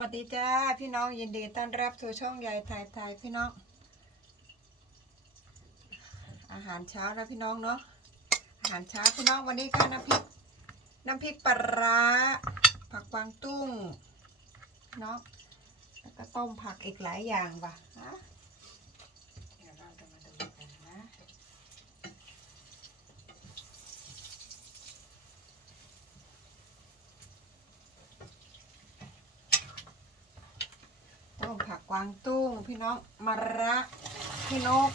สวัสดีจ้าพี่น้องยินดีต้อนรับสู่ช่องยายไทยไทยพี่น้อง อาหารเช้านะพี่น้องเนาะอาหารเช้าพี่น้องวันนี้ก็น้ำพริกน้ำพริกปลาร้าผักกวางตุ้งเนาะแล้วก็ต้มผักอีกหลายอย่างว่ะฮะเดี๋ยวเราจะมาดูกันนะ ต้มผักกวางตุ้ง พี่น้องมะระพี่นก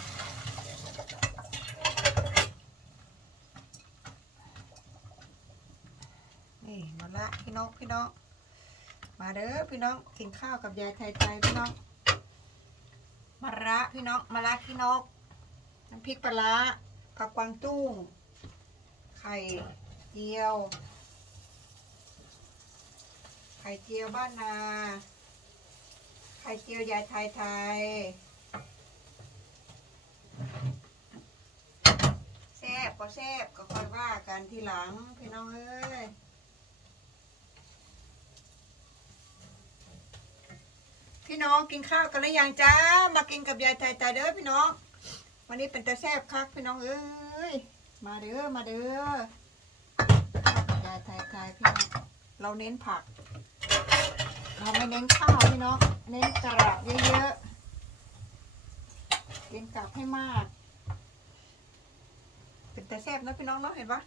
นี่มะระพี่นกพี่น้องมาเด้อพี่น้องกินข้าวกับยายไทยไทยพี่น้องมะระพี่น้องมะระพี่นกน้ำพริกปลาร้าผักกวางตุ้ง ไข่เจียว ไข่เจียวบ้านนา ข่เจียวยายไทยไทยแซ่บก็แซ่บก็ค่อยว่ากันทีหลังพี่น้องเอ้ยพี่น้องกินข้าวกันหรือยังจ้ามากินกับยายไทยไทยเด้อพี่น้อง วันนี้เป็นตาแซ่บคักพี่น้องเอ้ยมาเด้อมาเด้อยายไทยไทยพี่น้องเราเน้นผัก เราไม่เน้นข้าวพี่น้อง เน้นกระเยอะๆกินกลับให้มาก เป็นแต่แซ่บนะพี่น้องเนาะเห็นปะ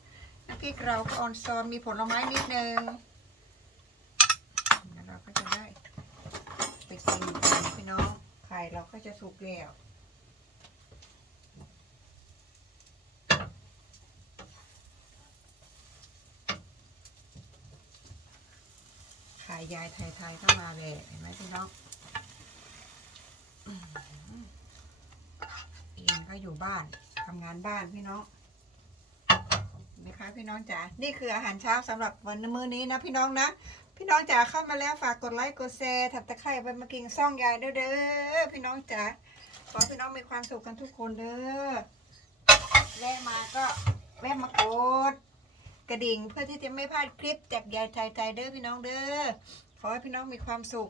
น้ำพริกเราก็ออนซอนมีผลไม้นิดนึงแล้วเราก็จะได้ไปกินกันพี่น้องไข่เราก็จะสุกแล้วไข่ยายไทยๆเข้ามาเลยเห็นไหมพี่น้องอืมเอยู่บ้านทำงานบ้านพี่น้องนะคะพี่น้องจ๋านี่คืออาหารเช้าสำหรับวันมื้อนี้นะพี่น้องนะ พี่น้องจ๋าเข้ามาแล้วฝากกดไลค์กดแชร์ถับตะไคร้ใบมะกิงซ่องยายเด้อเด้อพี่น้องจ๋าขอให้พี่น้องมีความสุขกันทุกคนเด้อแวะมาก็แวะมากด กระดิ่งเพื่อที่จะไม่พลาดคลิปจากยายใจใจเด้อพี่น้องเด้อขอให้พี่น้องมีความสุข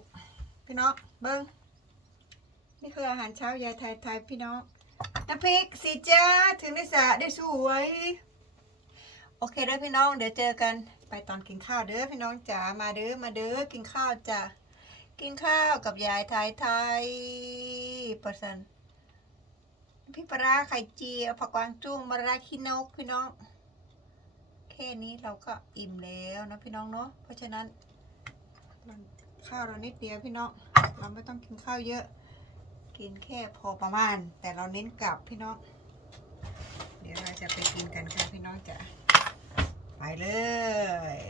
พี่น้องเบิ้งนี่คืออาหารเช้ายายไทยไทยพี่น้อง น้ำพริกสีจ้าถึงได้สะได้สวย โอเคเด้อพี่น้องเดี๋ยวเจอกันไปตอนกินข้าวเด้อพี่น้องจ๋ามาเด้อมาเด้อกินข้าวจ้ะกินข้าวกับยายไทยไทยประสันพี่ปลาไข่เจียวผักกวางตุ้งมะระขี้นกพี่น้อง แค่นี้เราก็อิ่มแล้วนะพี่น้องเนาะเพราะฉะนั้นข้าวเรานิดเดียวพี่น้อง เราไม่ต้องกินข้าวเยอะ กินแค่พอประมาณ แต่เราเน้นกลับพี่น้อง เดี๋ยวเราจะไปกินกันค่ะพี่น้องจะไปเลย